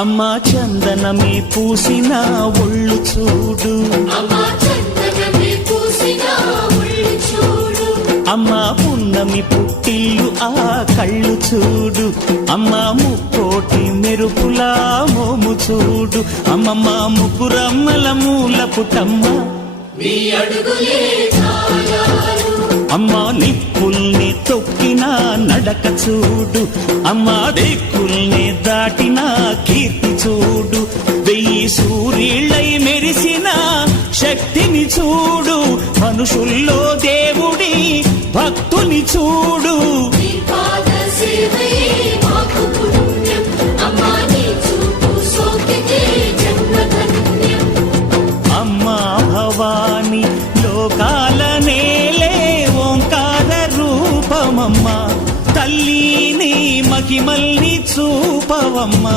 అమ్మా చందనమే పూసిన ఒళ్ళు చూడు, అమ్మా పున్నమి పుట్టిల్లు ఆ కళ్ళు చూడు, అమ్మా ముక్కోటి మెరుపులా మోము చూడు, అమ్మమ్మ ముగ్గురమ్మల మూల పుటమ్మ అమ్మా నిప్పుల్ని తొక్కిన నడక చూడు, అమ్మా దిక్కుల్ని దాటిన కీర్తి చూడు, 1000 సూర్యుళ్ళై మెరిసిన శక్తిని చూడు, మనుషుల్లో దేవుడి భక్తుని చూడు. అమ్మా భవాని లోకాల నేలే ఓంకార రూపమమ్మా, తల్లిని మహిమల్ని చూపవమ్మా.